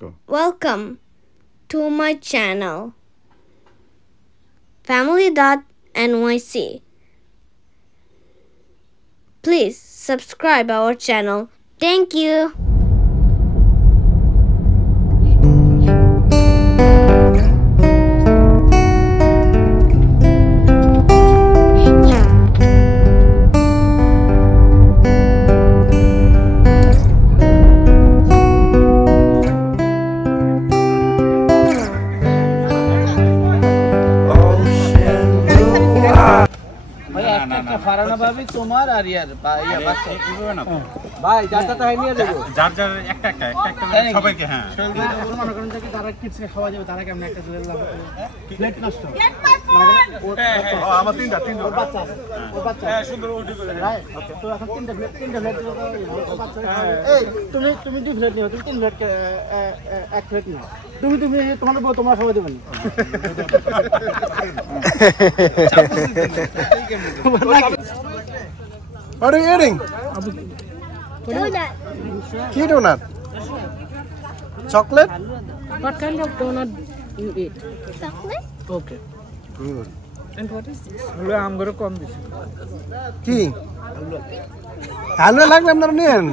Go. Welcome to my channel, family.nyc. Please subscribe our channel. Thank you. ফারানা ভাবি তোমার আর ইয়ার ভাইয়া বাচ্চা কিভাবে না ভাই যাতা তাই নিয়ে দেব যার যার একটা সবাইকে হ্যাঁ মনে করেন যে যারা কিডসকে খাওয়া যাবে তারা কেমন একটা চলে লাভ প্লেট নষ্ট মানে আমার তিনটা বাচ্চা হ্যাঁ সুন্দর উঠে করে রাইট ওকে তো এখন তিনটা প্লেট বাচ্চা এই তুমি দুই প্লেট নিও তুমি তিন প্লেট এক প্লেট নাও তুমি তোমার খাওয়া দেবেন What are you eating? Donut. Key donut. Chocolate? What kind of donut you eat? Chocolate? Okay. Good. And what is this? হলো আমগরে কম দিছি কি হালুয়া লাগবে আপনারা নেন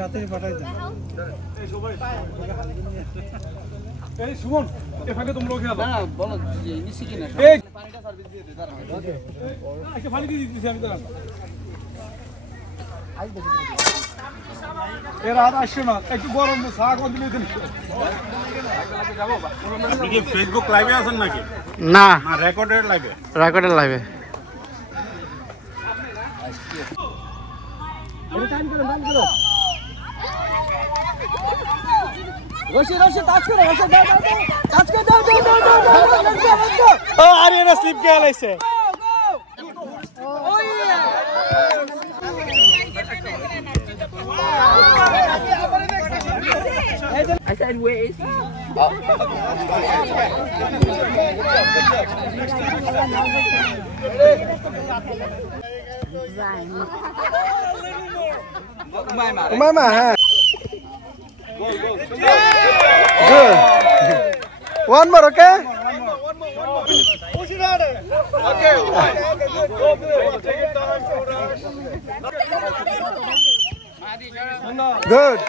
নাতেই পাঠাই দেন এই সুমন এখানে তোমরা খেলা না বলো যে নিছি কিনা এই পানিটা সার্ভিস দিয়ে দে দাঁড়া ওকে আচ্ছা পানি দিয়ে দিছি আমি দাঁড়া এর আর আসছে না একটু গরম চা করে দিলে দিন আপনি কি ফেসবুক লাইভে আছেন নাকি না না রেকর্ডেড লাইভে রশি টাচ করে দাও ও আরিয়ানা স্লিপ কে আলাইছে I said, where is he? Umama, huh? Good. One more, okay? Good.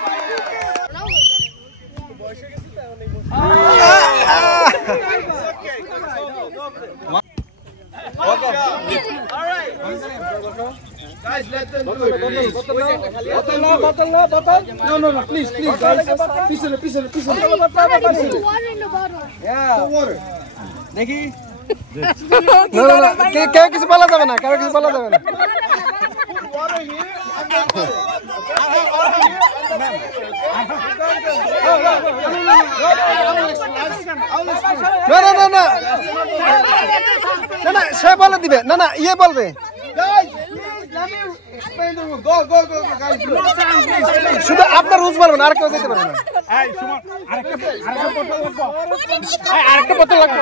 Guys, let them do it. Bottle. No, please, guys. Peace. Water in the bottle. Yeah. Water. Dekhi. No. क्या किसी बोला जावे ना? क्या किसी बोला जावे ना? Water here. No. সে বলে দিবে না ইয়ে বলবে Guys, please let me explain the rule. Go, guys. শুধু আপনার রুলস বলবেন আর কেউ যেতে পারবে না Hey, Suman, আরেকটা বোতল লাগবে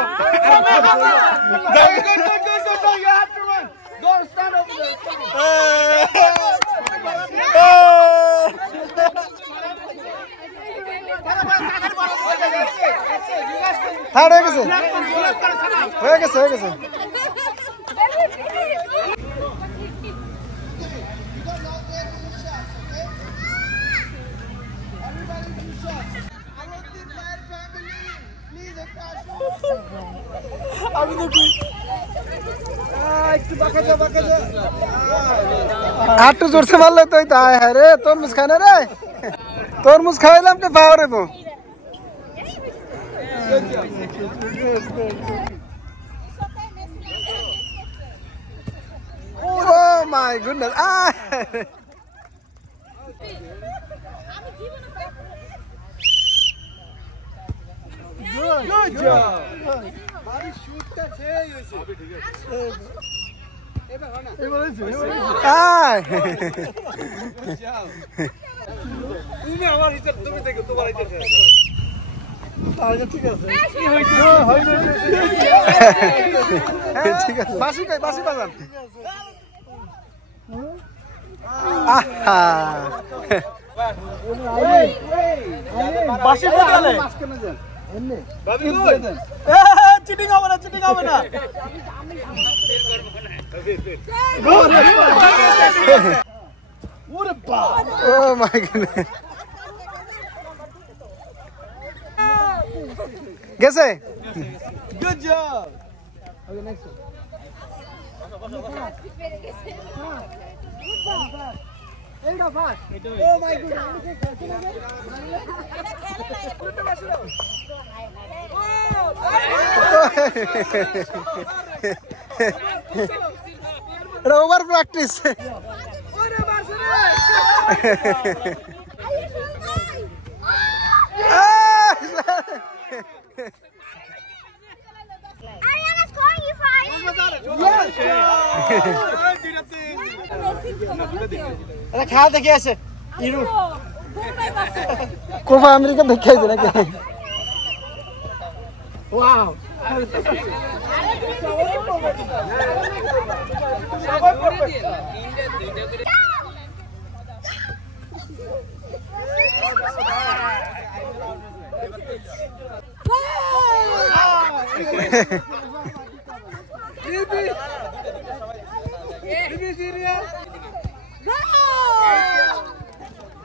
Go. You have to run. Go, stand over there. Third হয়ে গেছে একটু জোরসে মারলে তো তাই হ্যাঁ রে তরমুজ খায় না রে তরমুজ খাওয়াইলাম তো পাওয়ারে বো Oh my goodness. Good job. Bari shoot ta chey hoyse. Ebar hona. Good job. তুমি আমার হিসাব তুমি দেখো তোমার হিসাব তাহলে ঠিক আছে কি হইছে ঠিক আছে বাসি বাজান আহা বাসি বলে মাঝখানে যান এমনি ভাবি কই চিটিং হবে না ওরে বাবা ও মাই গডনেস গেছে গুড জব ওকে নেক্সট এইটা fast oh my god over practice Ariana's calling you for আরে খাওয়া দেখে আসে ইরু কোপা আমেরিকা দেখাইছে নাকি ওয়াও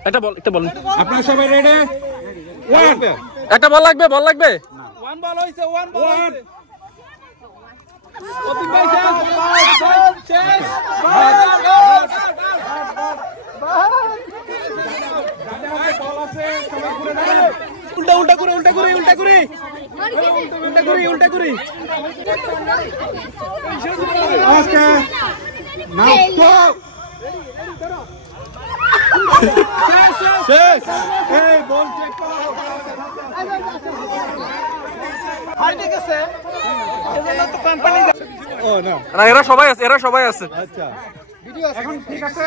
একটা বল আপনারা সবাই রেডি একটা বল লাগবে ওয়ান বল হইছে ওয়ান বল অতিম ভাই শেষ উল্টা করে ওকে নাও শেষ এই বল চেক করো হাইটে গেছে এজন্য তো কোম্পানি ও না না এরা সবাই আছে আচ্ছা ভিডিও আছে এখন ঠিক আছে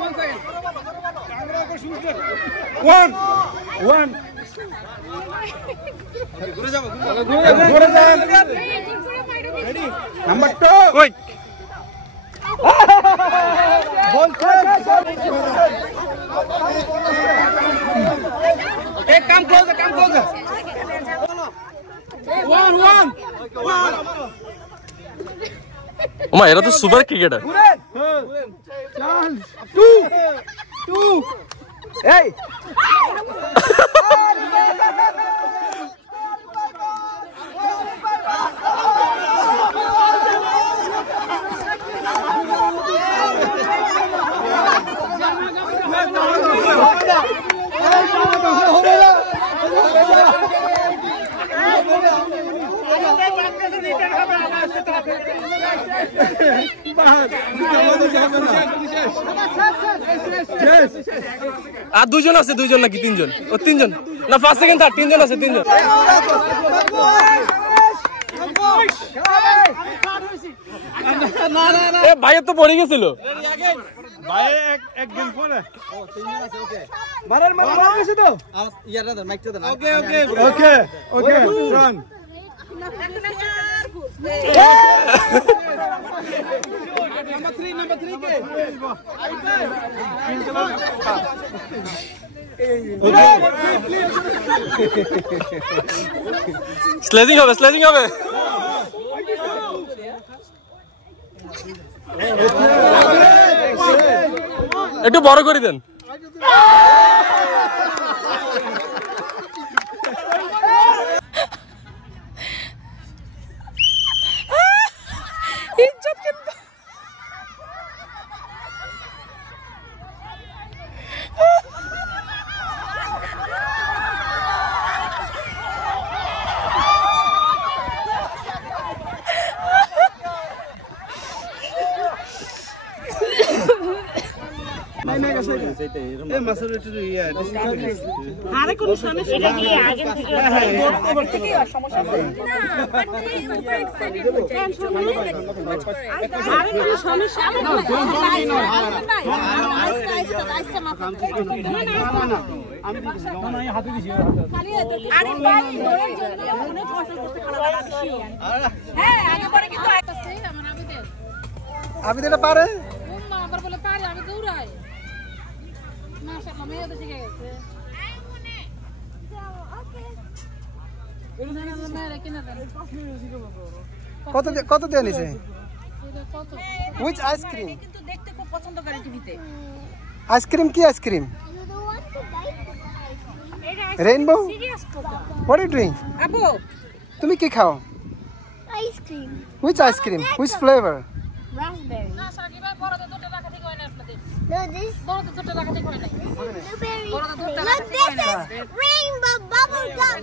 1 সেকেন্ড ক্যামেরা কো শুট ওয়ান ঘুরে যাও রেডি নাম্বার 2 কই বল एक काम क्लोज वन ওমা এরা তো সুপার ক্রিকেটার चल टू এই আর দুইজন নাকি তিনজন ও তিনজন না ফার্স্ট সেকেন্ড থার্ড তিনজন আছে এ ভাইয়ের তো পড়ে গেছিল ভাই এক গেম পরে ও তিনজন আছে ওকে মারার গেছে তো ইয়ারটা দেন মাইকটা দেন ওকে রান number 3 ke স্লেজিং হবে একটু বড় করে দেন আরে কোন সমস্যা এটা কি আগে থেকে করতে সমস্যা না বাট উপর এক্সাইটেড হচ্ছে আরে কোন সমস্যা না আমি হাতে দিছি আরে ভাই দৌড়ের জন্য অনেক কষ্ট করতে খারাপ লাগছে হ্যাঁ আগে পরে কিন্তু আমার আবিদের এটা পারে আবার বলে পারে আমি দৌড়াই মাশাআল্লাহ মেয়ে তো শিখে গেছে কত দিয়ে নিছে হুইচ আইসক্রিম কিন্তু দেখতে খুব পছন্দ করে টিভিতে আইসক্রিম কি ice cream rainbow what you doing Abu তুমি কি খাও ice cream which ice cream which flavour raspberry না সাকিব ভাই বড় দুটো রাখা ঠিক হয় না আপনাদের no this বড় দুটো রাখা ঠিক হয় না blueberry বড় দুটো look this is rainbow bubble gum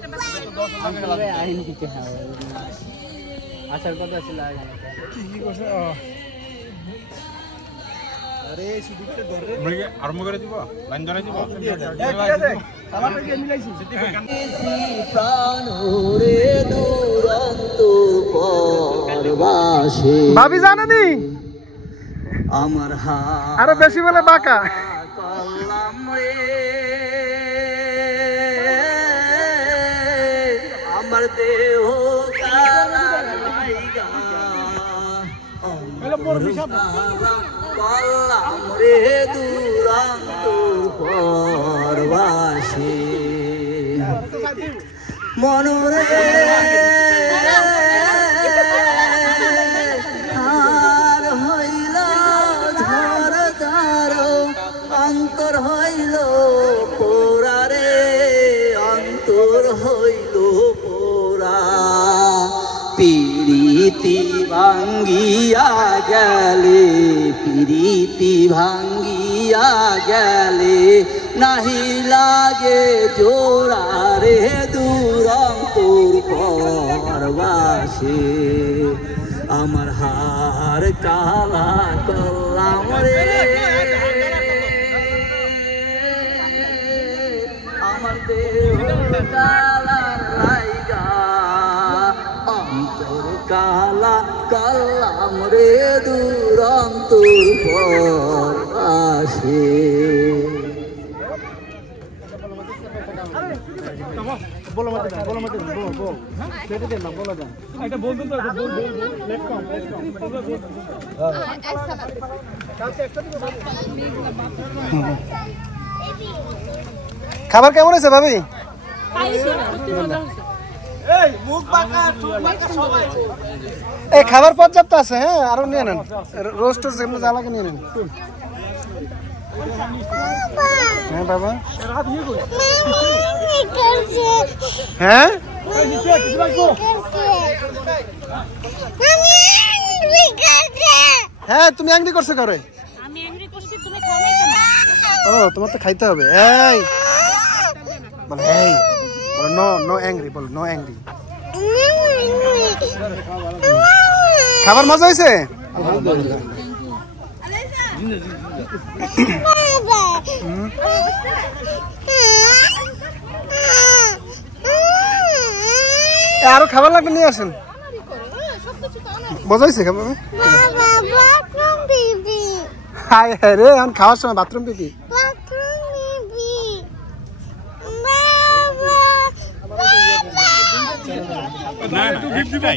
আচার কথা ছিল কি করছে আরে সিদ্দিকটা ধরে মুরগি আরম্ভ করে দিব লাইন ধরে দিব ঠিক আছে আমাকে দিয়ে মিলাইছি ভাবি জানেনি আমার আরো বেশি বলে বাঁকা কল্লাম রে আমার দেহ কল্লাম রে দুরন্ত পরবাসে মনরে আর হইল ঝড় অন্তর হইল পোড়া রে অন্তর হইল পোড়া পিরিতি ভাঙ্গিয়া গেলে পিরিতি ভাঙ্গিয়া গেলে নাহি লাগে জোড়া রে দুরন্তর পরবাসে আমার হার কালা করলাম রে আমার দেহ কালা লাইগা অন্তর কালা করলাম রে দুরন্তর পরবাসে বলো মতে বল কেটে দেন না বলো দেন এটা বল দিন তো বল লেট কম খাবার কেমন আছে ভাবি এই মুখ বাঁকা চোখ বাঁকা সবাই এই খাবার পর্যাপ্ত আছে হ্যাঁ আরো নিয়ে নেন রোস্ট যেমন যা লাগে নিয়ে নেন হ্যাঁ বাবা হ্যাঁ হ্যাঁ তুমি অ্যাংরি করছো করে আমি এংরি করছি তুমি খাও নাই কেন ও তোমার তো খাইতে হবে এই বল এই বল নো অ্যাংরি বল নো অ্যাংরি খাবার মজা হয়েছে আলহামদুলিল্লাহ আরো খাবার লাগবে নিয়ে আসেন মজা হয়েছে খাবার হায় হায় রে এখন খাওয়ার সময় বাথরুম পিপি না না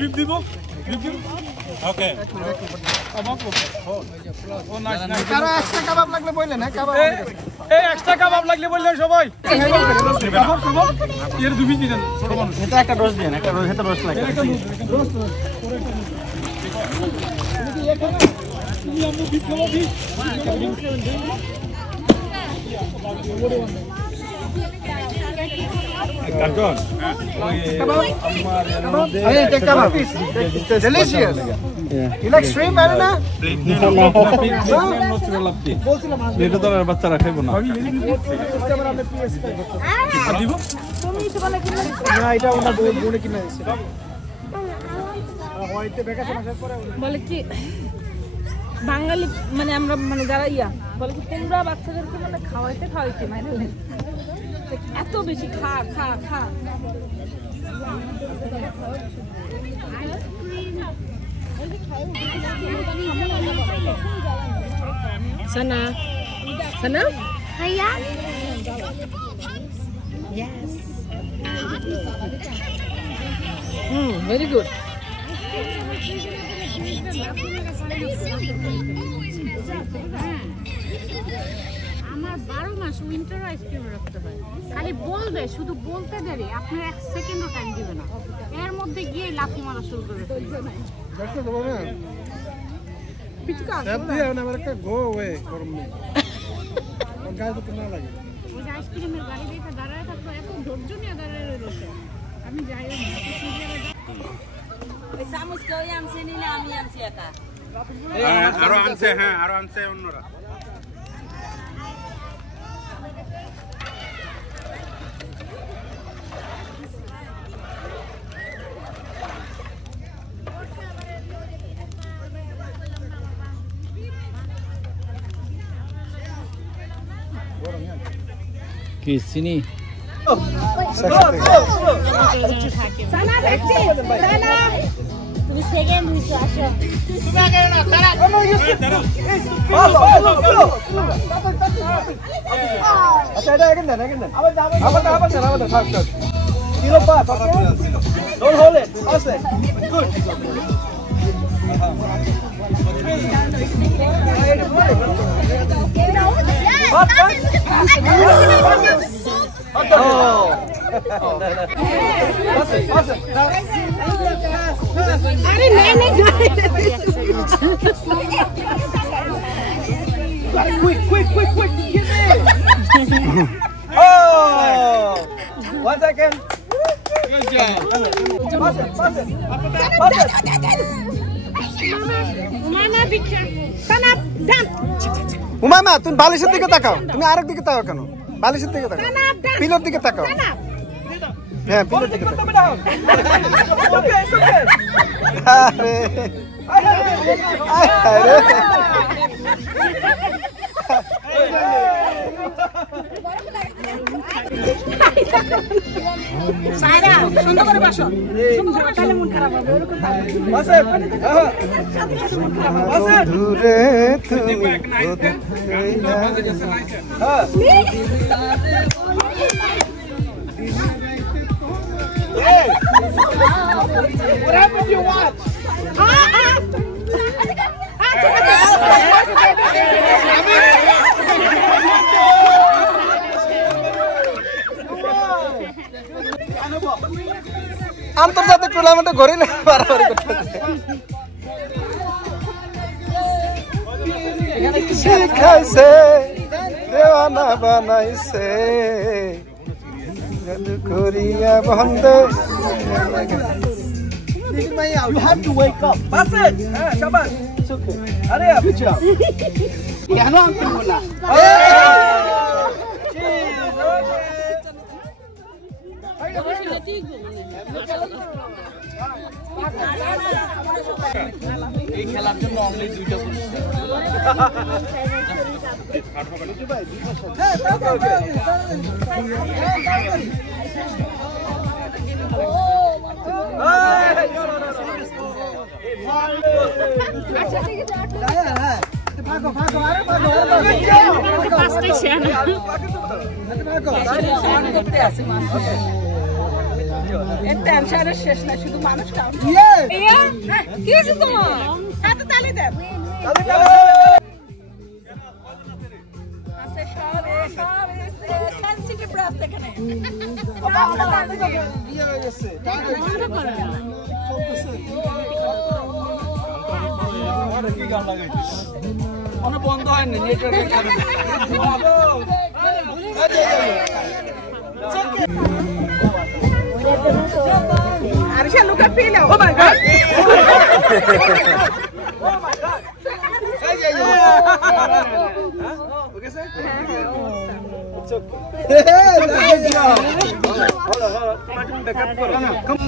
বিপ দিব ওকে কারো এক্সট্রা কাবাব লাগলে বললেন হ্যাঁ কাবাব এই এক্সট্রা কাবাব লাগলে বললেন সবাই এর দুবি দিবেন ছোট মানুষ এটা একটা রোজ দেন একটা রোজ এটা রোজ লাগে cartoon Hey, take kebab. Delicious. You like shrimp, Aruna? এটা তো আর বাচ্চারা খাইবো না দিব না এটা ওনা বলে কিনা দিছে বলে কি বাঙালি মানে আমরা মানে যারা বলে কি তোমরা বাচ্চাদেরকে মানে খাওয়াইতে মানে এত বেশি খা খা খা Sana Sana Hiya. Yes very good আমার 12 মাস উইন্টার আইসক্রিম রাখতে হয়, খালি বলবে, শুধু বলতে দেরি, আপনার 1 সেকেন্ডও টাইম দিবে না, এর মধ্যে গিয়ে লাথি মারা শুরু করে দেবে। দেখছো তো বাবা পিচকা সব দিয়ে না আমার একটা গো ওয়ে গরম নেই গায়ে তো না লাগে। ওই যে আইসক্রিমের গাড়ি দেখে দাঁড়ায় থাকতো, এত ধৈর্য নিয়ে দাঁড়ায় রইল সে। আমি যাই ওই চামচ কেউ আনছে নিলে আমি আনছি একা। আরো আনছে, হ্যাঁ আরো আনছে অন্যরা। কি চিনি তুমি সেকেন্ড হইছো, আসো। আচ্ছা এটা এখন দেন আবার থাক kilo pass don't hold it আছে গুড আরে নে quick get in oh 1 second good job pass it মামা be careful সানাপ ডান উমামা তুমি বালিশের দিকে তাকাও, তুমি আরেক দিকে তাকাও কেন? বালিশের দিকে তাকাও, পিলোর দিকে তাকাও। হ্যাঁ পিলোর দিকে তাকাও। আরে আরে সায়রা সুন্দর করে বসো, সুন্দর করে তাহলে মন খারাপ হবে। দূরে তুমি what happened to your watch? আন্তর্জাতিক টুর্নামেন্টে ঘুরিলে বাড়াবাড়ি করতেছে। শিখাইছে দেওয়ানা বানাইছে জাদু করিয়া বন্ধে। You have to wake up. Pass it. Shabash. It's okay. Hurry up. Good job. কেন আনতে বলা? এই খেলার জন্য অনলি 2টা শেষ না, শুধু মানুষ কাম। কি হয়েছে তোমার? এত তালি দেন। সেনসিটিভ রাস্তা এখানে। বন্ধ হয়নি নেটওয়ার্কের কারণে। Arisha, look at Pino. Oh my God. Oh my God. Okay, sir? It's okay. Hey, good job. Hold on. Back up. Come.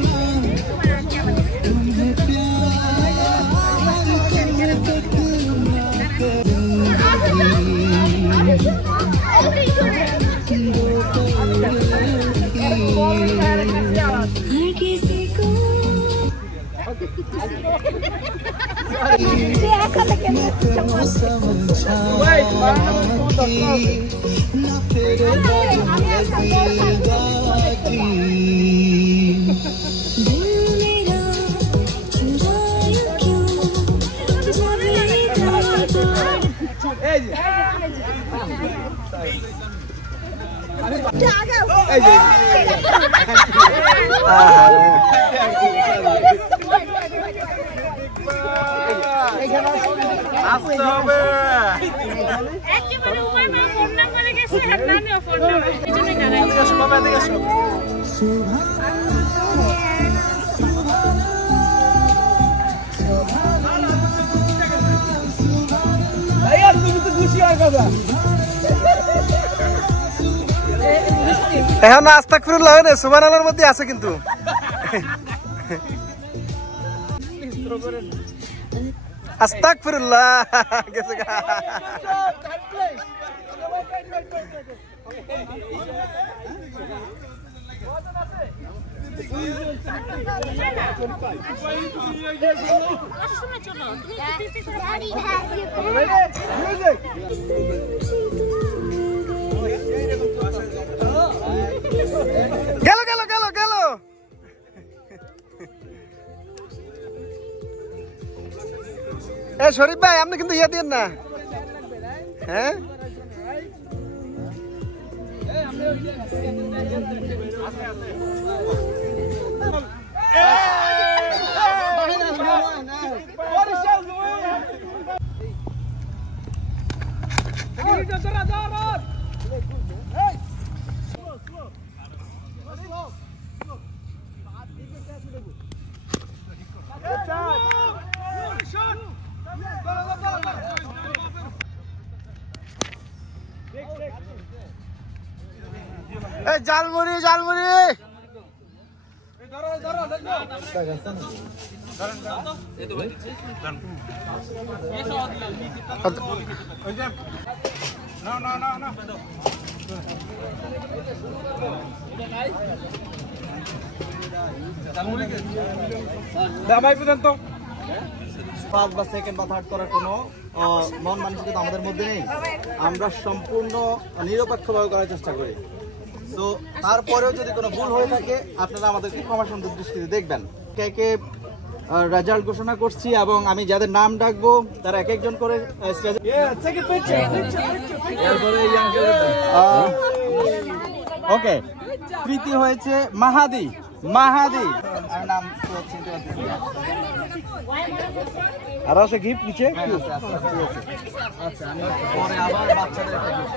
আসতে হবে। একেবারে উভয় মেয়ে ফোন নাম্বারে গেছে আর নানিও ফোন নাম্বার পিছনে দাঁড়ায় বাবা এদিকে আসো। এখন আস্তাগফিরুল্লাহ হয় না, সুবহানাল্লাহর মধ্যে আছে কিন্তু। আস্তাগফিরুল্লাহ গেছে গা। গেল গেল গেল গেল। এ শরীফ ভাই আপনি কিন্তু ইয়ে দিন না। হ্যাঁ এই জালমুড়ি জালমুড়ি। না না না না দামাই পর্যন্ত 5 বা সেকেন্ড বা থার্ড করার কোনো মন মানসিকতা আমাদের মধ্যে নেই। আমরা সম্পূর্ণ নিরপেক্ষভাবে করার চেষ্টা করি। তো তারপরেও যদি কোনো ভুল হয়ে থাকে আপনারা আমাদেরকে ক্ষমা সুন্দর দৃষ্টিতে দেখবেন। কে কে রেজাল্ট ঘোষণা করছি এবং আমি যাদের নাম ডাকবো তারা এক একজন করে ওকে। প্রীতি হয়েছে মাহাদি মাহাদি নাম আর আছে গিফট নিচে। আচ্ছা আমি পরে আবার বাচ্চাদের একটা গিফট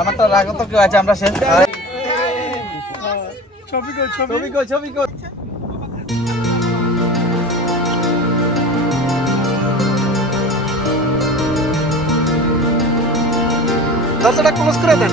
আমার তো রাগত কেউ আছে আমরা শেষ ছবি কই ছবি কই ছবি কই। দরজাটা ক্লোজ করে দেন।